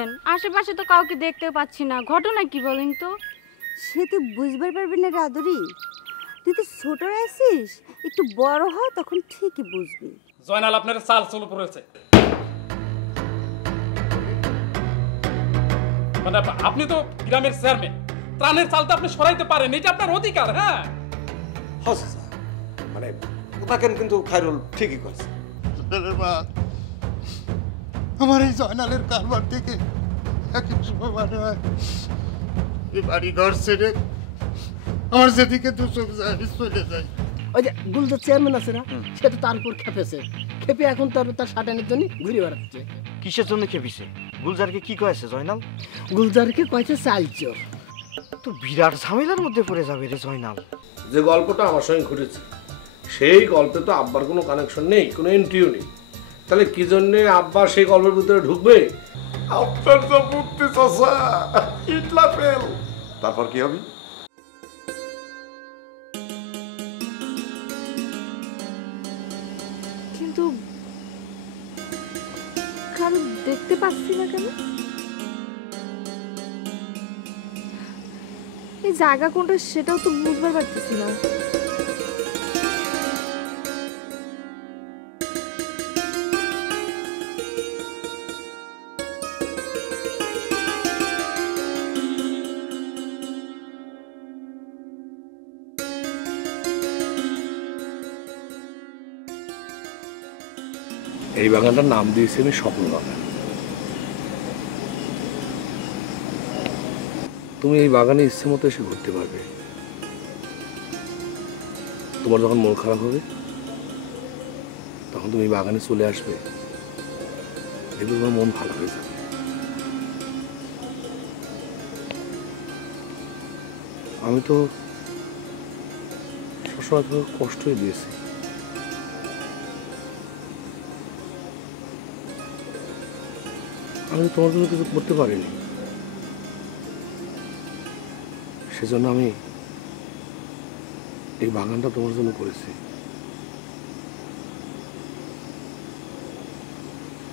বললেন? আশেপাশে তো কাউকে দেখতে পাচ্ছি না, ঘটনা কি বলেন তো? সে তো বুঝবার পারবি না রাদুরি, তুই তো ছোট আছিস, একটু বড় হ তখন ঠিকই বুঝবি। জয়নাল আপনার চাল চলো পড়েছে, মানে আপনি তো গ্রামের চেয়ারম্যান, ত্রাণের চালটা আপনি সরাইতে পারেন, এটা আপনার অধিকার। হ্যাঁ মানে ওনাকেন কিন্তু খায়রুল ঠিকই করেছে। আমার এই জয়নালের কারবার থেকে এক সময় মনে হয় এই বাড়ি ঘর ছেড়ে আমার যেদিকে দু চোখ যায় চলে যায়। ওই যে গুলজার চেয়ারম্যান আছে না, সে তো তার উপর খেপেছে, খেপে এখন তার শাটানের জন্য ঘুরে বেড়াচ্ছে। কিসের জন্য খেপিছে? গুলজারকে কি কয়েছে জয়নাল? গুলজারকে কয়েছে চাল চোর। তো বিরাট ঝামেলার মধ্যে পড়ে যাবে রে জয়নাল। যে গল্পটা আমার সঙ্গে ঘটেছে সেই গল্পে তো আব্বার কোনো কানেকশন নেই, কোনো এন্ট্রিও নেই। তাহলে কি জন্য আব্বা সেই গল্পের ভিতরে ঢুকবে? আপনার তো বুদ্ধি চাচা, ইটলা ফেল। তারপর কি হবে? কিন্তু কারো দেখতে পাচ্ছি না কেন? এই জায়গা কোনটা সেটাও তো বুঝবার পারতেছি না। এই বাগানটার নাম দিয়েছি আমি স্বপ্ন বাগান। তুমি এই বাগানে ইচ্ছে মতো এসে ঘুরতে পারবে। তোমার যখন মন খারাপ হবে তখন তুমি এই বাগানে চলে আসবে, দেখবে তোমার মন ভালো হয়ে যাবে। আমি তো সবসময় তোমাকে কষ্টই দিয়েছি, আমি তোমার জন্য কিছু করতে পারিনি। সেজন্য আমি এই বাগানটা তোমার জন্য করেছি।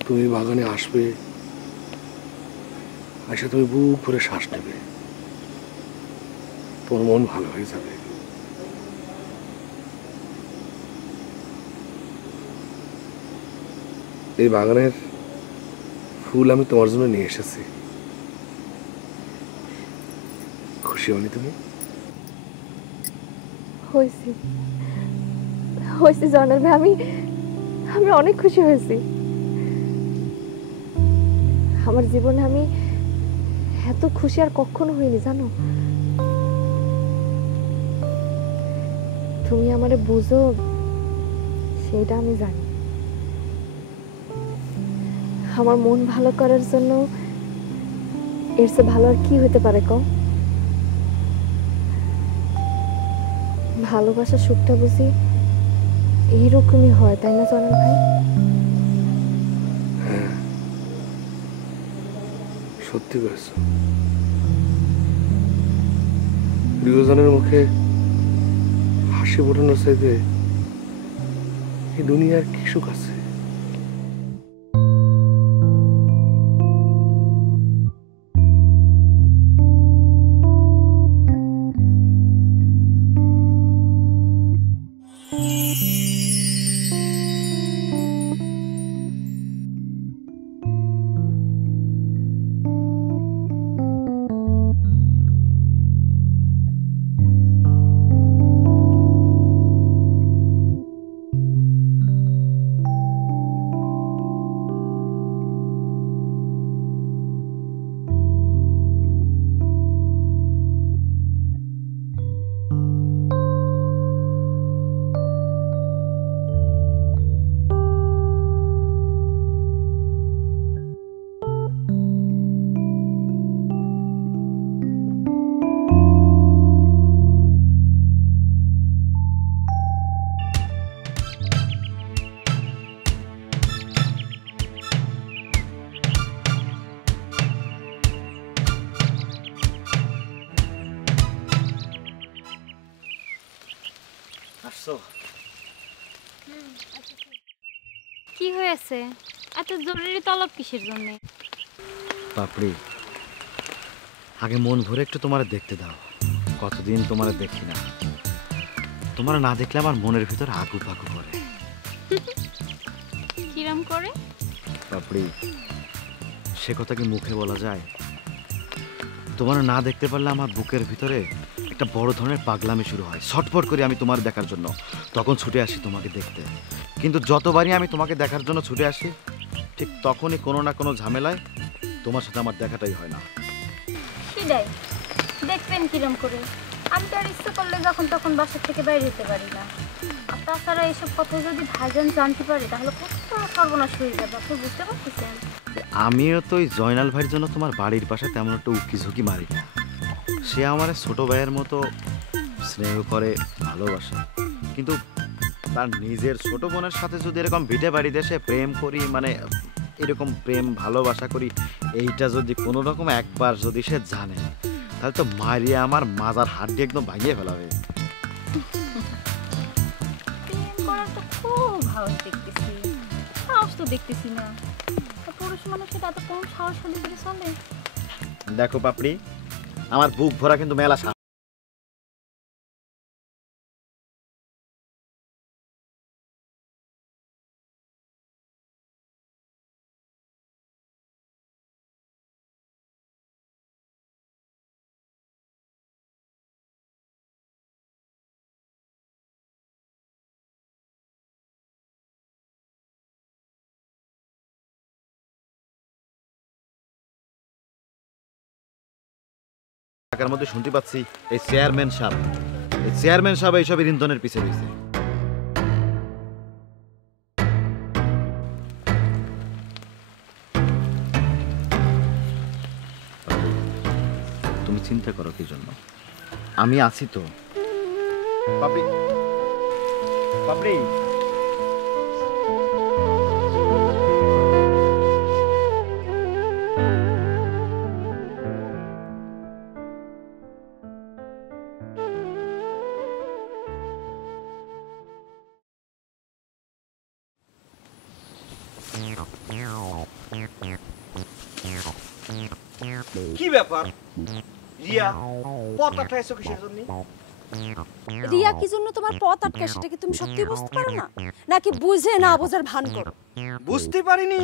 তুমি বাগানে আসবে, এসে তুমি বুক ভরে শ্বাস নেবে, তোমার মন ভালো হয়ে যাবে। এই বাগানের ফুল আমি তোমার জন্য নিয়ে এসেছি, খুশি হনি তুমি? হয়েছি হয়েছি জয়নাল ভাই, আমি অনেক খুশি হয়েছি। আমার জীবনে আমি এত খুশি আর কখনো হইনি জানো। তুমি আমারে বুঝো সেটা আমি জানি। আমার মন ভালো করার জন্য এর চেয়ে ভালো আর কি হতে পারে কও? ভালোবাসা সুখটা বুঝি এইরকমই হয়, তাই না জয়নাল ভাই? হ্যাঁ সত্যি বলেছ। প্রিয়জনের মুখে হাসি ফোটানোর চাইতে এই দুনিয়ার কি সুখ আছে? কি হয়েছে? এত জরুরি তলব কিসের জন্য? পাপড়ি, আগে মন ভরে একটু তোমার দেখতে দাও। কতদিন তোমার দেখি না, তোমার না দেখলে আমার মনের ভিতর আগু পাগু করে। কিরম করে? পাপড়ি, সে কথা কি মুখে বলা যায়? তোমার না দেখতে পারলে আমার বুকের ভিতরে একটা বড় ধরনের পাগলামি শুরু হয়। ছটফট করে আমি তোমার দেখার জন্য তখন ছুটে আসি তোমাকে দেখতে। কিন্তু যতবারই আমি তোমাকে দেখার জন্য ছুটে আসি, ঠিক তখনই কোনো না কোনো ঝামেলায় তোমার সাথে আমার দেখাটাই হয় না। সেটাই, দেখবেন কিরম করে? আমি তো আর ইচ্ছে করলে যখন তখন বাসা থেকে বাইরে যেতে পারি না। আর তাছাড়া এইসব কথা যদি ভাইজান জানতে পারে তাহলে কত সর্বনাশ হয়ে যাবে, আপনি বুঝতে পারতেছেন? আমিও তো ওই জয়নাল ভাইয়ের জন্য তোমার বাড়ির পাশে তেমন একটা উকি ঝুঁকি মারি না। সে আমার ছোট ভাইয়ের মতো স্নেহ করে, ভালোবাসে। কিন্তু তার নিজের ছোট বোনের সাথে যদি এরকম ভিটে বাড়িতে এসে প্রেম করি, মানে এরকম প্রেম ভালোবাসা করি, এইটা যদি কোনো রকম একবার যদি সে জানে, তাহলে তো মারিয়ে আমার মাজার হাড্ডি একদম ভাঙিয়ে ফেলাবে। প্রেম করার তো খুব সাহস দেখতেছি, সাহস তো দেখতেছি না। পুরুষ মানুষের এত কম সাহস হলে করে চলে? দেখো পাপড়ি, আমার বুক ভরা কিন্তু মেলা সাহস। ঢাকার মধ্যে শুনতে পাচ্ছি এই চেয়ারম্যান সাহেব এইসব ইন্ধনের পিছে রয়েছে। তুমি চিন্তা করো কি জন্য? আমি আছি তো। পাপড়ি, পাপড়ি, কি ব্যাপার রিয়া, পথ আটকাইছো কিসের জন্য? রিয়া কি জন্য তোমার পথ আটকায় সেটা কি তুমি সত্যি বুঝতে পারো না, নাকি বুঝে না বোঝার ভান করো? বুঝতে পারিনি,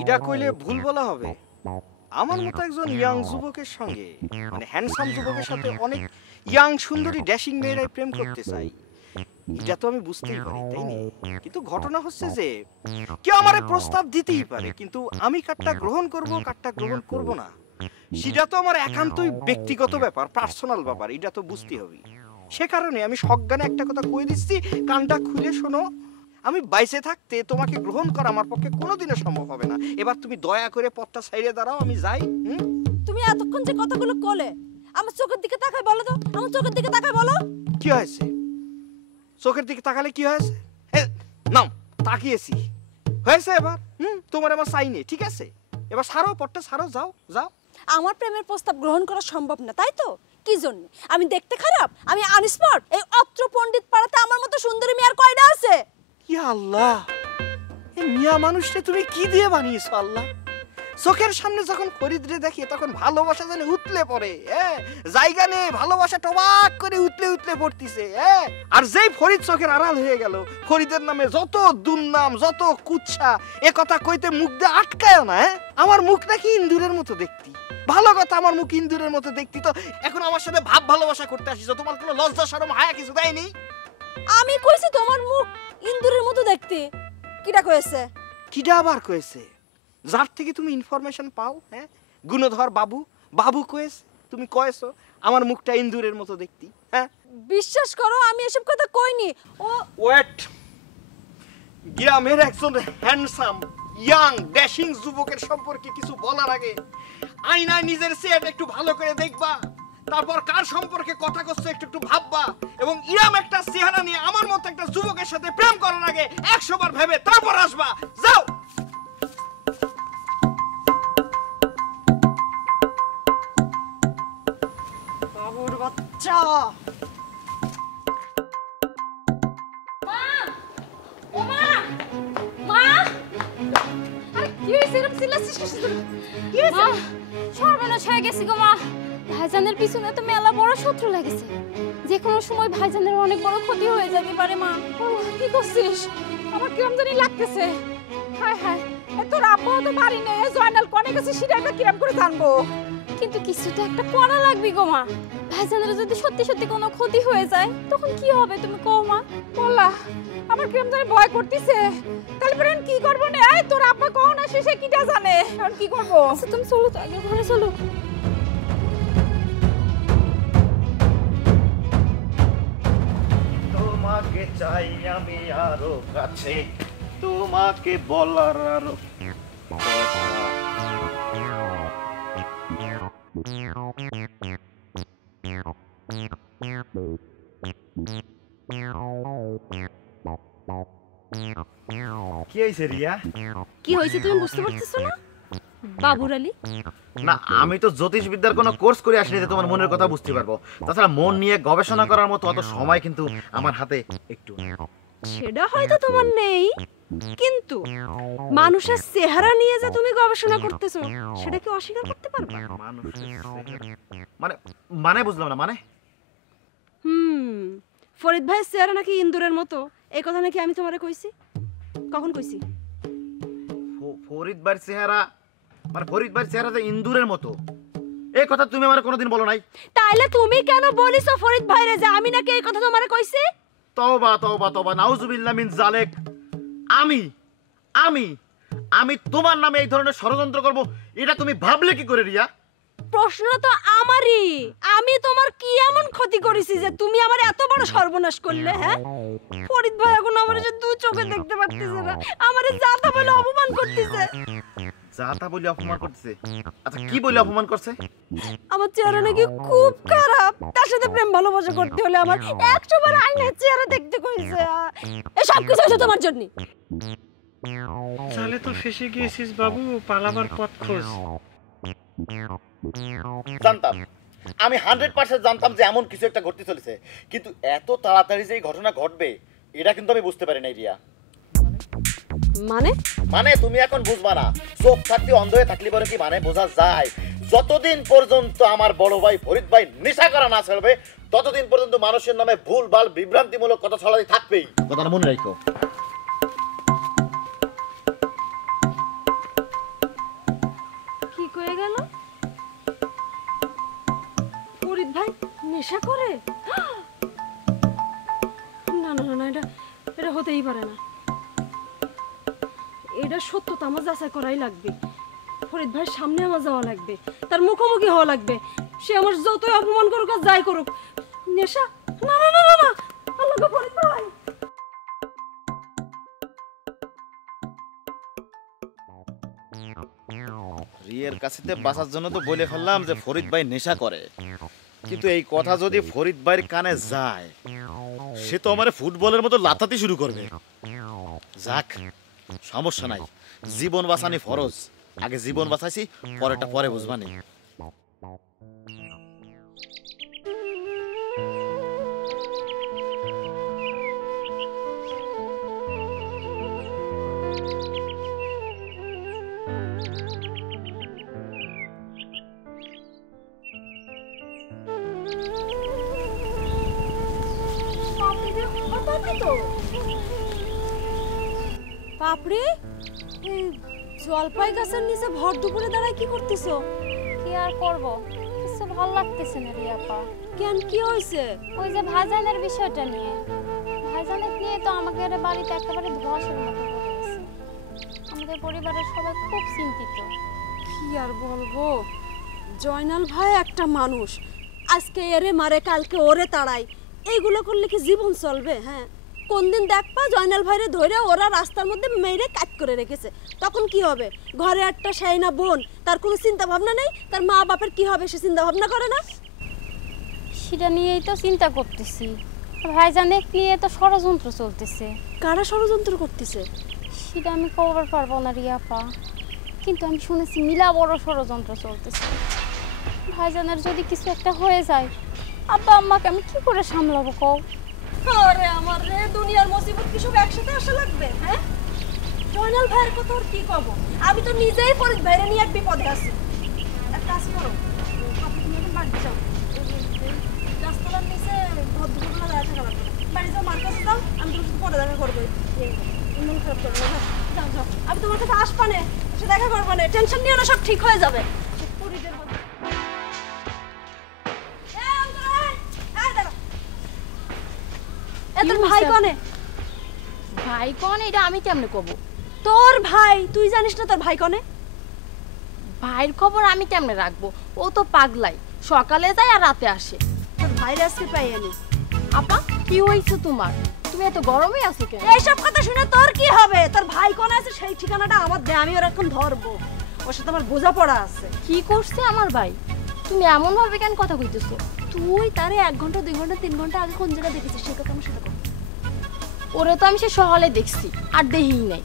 এটা কইলে ভুল বলা হবে। আমার মতো একজন ইয়াং যুবকের সঙ্গে, মানে হ্যান্ডসাম যুবকের সাথে অনেক ইয়াং সুন্দরী ড্যাশিং মেয়েরাই প্রেম করতে চাই, এটা তো আমি বুঝতেই পারি, তাই না? কিন্তু ঘটনা হচ্ছে যে কেউ আমারে প্রস্তাব দিতেই পারে, কিন্তু আমি কারটা গ্রহণ করব কারটা গ্রহণ করব না, সেটা তো আমার একান্তই ব্যক্তিগত ব্যাপার, পার্সোনাল ব্যাপার, এটা তো বুঝতে হবে। সে কারণে আমি সজ্ঞানে একটা কথা কই দিচ্ছি, কানটা খুলে শোনো। আমি বাইসে থাকতে তোমাকে গ্রহণ করা আমার পক্ষে কোনোদিনও সম্ভব হবে না। এবার তুমি দয়া করে পথটা সাইডে দাঁড়াও, আমি যাই। তুমি এতক্ষণ যে কথাগুলো কলে আমার চোখের দিকে তাকায় বলো তো, আমার চোখের দিকে তাকায় বলো কি হয়েছে? চোখের দিকে তাকালে কি হয়েছে? নাম তাকিয়েছি, হয়েছে এবার। তোমার আমার চাই নেই, ঠিক আছে? এবার সারো, পথটা সারো, যাও যাও। আমার প্রেমের প্রস্তাব গ্রহণ করা সম্ভব না, তাই তো? কি জন্য? আমি দেখতে খারাপ? আমি আনস্মার্ট? এই অত্র পণ্ডিত পাড়াতে আমার মতো সুন্দরী মেয়ে আর কয়টা আছে? ইয়া আল্লাহ, এই মিয়া মানুষটা তুমি কি দিয়ে বানিয়েছো আল্লাহ? চোখের সামনে যখন ফরিদরে দেখি তখন ভালোবাসা যেন উতলে পড়ে, জায়গা নেই, ভালোবাসা টবাক করে উতলে উতলে পড়তিছে। আর যেই ফরিদ চোখের আড়াল হয়ে গেল, ফরিদের নামে যত দুর্নাম, যত কুচ্ছা, এ কথা কইতে মুখ দিয়ে আটকায় না। আমার মুখ নাকি ইন্দুরের মতো দেখতি, ভালো কথা, আমার মুখ ইন্দুরের মতো দেখতি, তো এখন আমার সাথে ভাব ভালোবাসা করতে আসিস? তোমার কোনো লজ্জা শরম হায়া কিছু দেয়নি? আমি কইছি তোমার মুখ ইন্দুরের মতো দেখতে? কিটা কইছে? কিডা আবার কয়েছে? যার থেকে তুমি ইনফরমেশন পাও, গুণধর বাবু, বাবু কয়েছে, তুমি কয়েছো আমার মুখটা ইন্দুরের মতো দেখতি। বিশ্বাস করো আমি এসব কথা কইনি। ও ওয়েট, গ্রামের একজন হ্যান্ডসাম ইয়াং ড্যাশিং যুবকের সম্পর্কে কিছু বলার আগে আয়নায় নিজের চেহারা একটু ভালো করে দেখবা, তারপর কার সম্পর্কে কথা করছো একটু একটু ভাববা, এবং ইরাম একটা চেহারা নিয়ে আমার মতো একটা যুবকের সাথে প্রেম করার আগে 100 বার ভেবে তারপর আসবা। যাও। বাবুর বাচ্চা। মা, মা, আরে কি কি হইছে এরকম চিল্লাছিস কি হইছে মা সর্বনাশ হয়ে গেছে গো মা। ভাইজানের পিছনে তো মেলা বড় শত্রু লাগেছে, যে কোনো সময় ভাইজানের অনেক বড় ক্ষতি হয়ে যেতে পারে মা। কি করছিস আমার কিরম জানি লাগতেছে। হায় হায় তোর আব্বা তো বাড়ি নেই, জয়নাল কোনে গেছে সেটা আমরা কিরম করে জানবো? কিন্তু কিছু তো একটা করা লাগবে গো মা। ভাইজানের যদি সত্যি সত্যি কোনো ক্ষতি হয়ে যায় তখন কি হবে তুমি কও মা? বললা আমার কিরম জানি ভয় করতেছে। তাহলে পরে কি করবো না? এই তোর আব্বা কখন আসে সে কিটা জানে, এখন কি করবো? আচ্ছা তুমি চলো তো, আগে ঘরে চলো। তোমাকে চাই আমি আরো কাছে, তোমাকে বলার আরো কি হয়েছে রিয়া? কি হয়েছে তুমি বুঝতে পারতেছো না? বাবুর আলী না, আমি তো জ্যোতিষ বিদ্যার কোনো কোর্স করে আসিনি যে তোমার মনের কথা বুঝতে পারবো। তাছাড়া মন নিয়ে গবেষণা করার মতো অত সময় কিন্তু আমার হাতে একটু নেই। সেটা হয়তো তোমার নেই, কিন্তু মানুষের চেহারা নিয়ে যে তুমি গবেষণা করতেছো সেটা কি অস্বীকার করতে পারবে? মানে মানে বুঝলাম না। মানে ফরিদ ভাইয়ের চেহারা নাকি ইন্দুরের মতো, এই কথা নাকি আমি তোমারে কইছি? কখন কইছি? ফরিদ ভাইয়ের চেহারা মানে ফরিদ ভাইয়ের চেহারা তো ইন্দুরের মতো, এই কথা তুমি আমার কোনোদিন বলো নাই। তাইলে তুমি কেন বলিছো ফরিদ ভাইরে যে আমি নাকি এই কথা তোমারে কইছি? তওবা তওবা তওবা, নাউজুবিল্লাহ মিন জালেক। আমি আমি আমি তোমার নামে এই ধরনের ষড়যন্ত্র করব এটা তুমি ভাবলে কি করে রিয়া? প্রশ্ন তো আমারই। আমি তোমার কি এমন ক্ষতি করেছি যে তুমি আমার এত বড় সর্বনাশ করলে? হ্যাঁ, ফরিদ ভাই এখন আমার যে দু চোখে দেখতে পারতেছে না, আমারে জাতা বলে অপমান করতেছে। জাতা বলে অপমান করতেছে? আচ্ছা কি বলে অপমান করছে? আমার চেহারা নাকি খুব খারাপ, তার সাথে প্রেম ভালোবাসা করতে হলে আমার 100 বার আয়নার চেহারা দেখতে কইছে। এই সব কিছু হচ্ছে তোমার জন্য। তাহলে তো ফেসে গিয়েছিস বাবু, পালাবার পথ খোঁজ। জানতাম, আমি 100% জানতাম যে এমন কিছু একটা ঘটতে চলেছে, কিন্তু এত তাড়াতাড়ি যে এই ঘটনা ঘটবে এটা কিন্তু আমি বুঝতে পারি নাই রিয়া। মানে মানে তুমি এখন বুঝবা না, চোখ থাকতে অন্ধ হয়ে থাকলে পরে কি মানে বোঝা যায়? যতদিন পর্যন্ত আমার বড় ভাই ফরিদ ভাই নেশা করা না ছাড়বে ততদিন পর্যন্ত মানুষের নামে ভুলভাল বিভ্রান্তিমূলক কথা ছড়াতে থাকবেই। কথাটা মনে রাখো। কি কয়ে গেল? ফরিদ ভাই নেশা করে? না না না, এটা এটা হতেই পারে না। এটা সত্যতা আমার যাচাই করাই লাগবে। ফরিদ ভাইয়ের সামনে আমার যাওয়া লাগবে, তার মুখোমুখি হওয়া লাগবে। সে আমার যতই অপমান করুক আর যাই করুক, নেশা না না না না না। আল্লাহ গো ফরিদ ভাই, রিয়ের কাছে বাঁচার জন্য তো বলে ফেললাম যে ফরিদ ভাই নেশা করে, কিন্তু এই কথা যদি ফরিদ ভাইয়ের কানে যায় সে তো আমার ফুটবলের মতো লাথাতে শুরু করবে। যাক, সমস্যা নাই, জীবন বাঁচানি ফরজ। আগে জীবন বাঁচাইছি, পরেরটা পরে বুঝবানি। বাপরে, এই জলপাই গাছের নিচে ভর দুপুরে দাঁড়ায় কি করতেছো? কি আর করব, কিছু ভালো লাগতেছে না রিয়াপা। কেন, কি হয়েছে? ওই যে ভাইজানের বিষয়টা নিয়ে, ভাইজানের নিয়ে তো আমাকে বাড়িতে একেবারে ধোঁয়াশার মতো হয়ে গেছে। আমাদের পরিবারের সবাই খুব চিন্তিত। কি আর বলবো, জয়নাল ভাই একটা মানুষ, আজকে এরে মারে কালকে ওরে তাড়ায়, এইগুলো করলে কি জীবন চলবে? হ্যাঁ, কোন দিন দেখবা জয়নাল ভাইরে ধরে ওরা রাস্তার মধ্যে মেরে কাট করে রেখেছে, তখন কি হবে? ঘরে একটা শাইনা বোন, তার কোনো চিন্তা ভাবনা নেই, তার মা বাপের কি হবে সে চিন্তা ভাবনা করে না। সেটা নিয়েই তো চিন্তা করতেছি। ভাইজানের নিয়ে তো ষড়যন্ত্র চলতেছে। কারা ষড়যন্ত্র করতেছে সেটা আমি কবার পারবো না রিয়াপা, কিন্তু আমি শুনেছি মিলা বড় ষড়যন্ত্র চলতেছে। ভাইজানের যদি কিছু একটা হয়ে যায়, আব্বা আম্মাকে আমি কি করে সামলাবো কও? আরে আমার রে, দুনিয়ার মুসিবত কি সব একসাথে আসা লাগবে? হ্যাঁ, জয়নাল ভাইয়ের কথা আর কি কব, আমি তো নিজেই ফরিদ ভাইরে নিয়ে এক বিপদে আছি। এক কাজ করো, আপনি তুমি এখন বাড়ি যাও, গাছতলার নিচে ভদ্রবেলা দেখা গেল, বাড়ি যাও, মার কাছে যাও, আমি তোমার সাথে পরে দেখা করবো। মন খারাপ করবো না, যাও যাও, আমি তোমার কাছে আসবা না, সে দেখা করবো না, টেনশন নিও না, সব ঠিক হয়ে যাবে। ফরিদের কথা তোর ভাই কনে? ভাই কোন এটা আমি কেমনে কব? তোর ভাই, তুই জানিস না তোর ভাই কনে? ভাইয়ের খবর আমি কেমনে রাখবো? ও তো পাগলাই, সকালে যায় আর রাতে আসে। তোর ভাইরে আজকে পাইনি। আপা কি হইছে তোমার? তুমি এত গরমে আছো কেন? এইসব কথা শুনে তোর কি হবে? তোর ভাই কোন আছে সেই ঠিকানাটা আমার দে, আমি ওর এখন ধরবো, ওর সাথে আমার বোঝাপড়া আছে। কি করছে আমার ভাই? তুমি এমন ভাবে কেন কথা কইতেছো? তুই তারে 1 ঘন্টা 2 ঘন্টা 3 ঘন্টা আগে কোন জায়গায় দেখেছিস সেই কথা আমার সাথে কর। ওরে তো আমি সে সকালে দেখছি আর দেখিই নাই।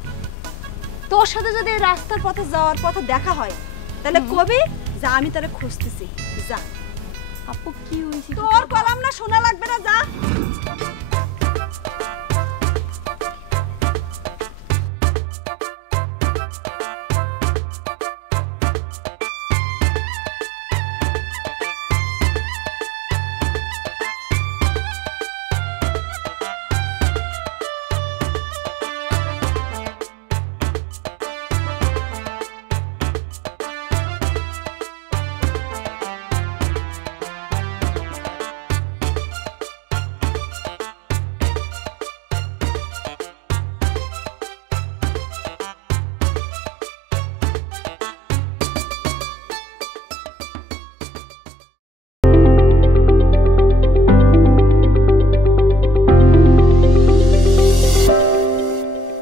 তোর সাথে যদি রাস্তার পথে যাওয়ার পথে দেখা হয় তাহলে কবি যা আমি তারে খুঁজতেছি, যা। আপু কি হইছে? তোর কলাম না শোনা লাগবে না, যা।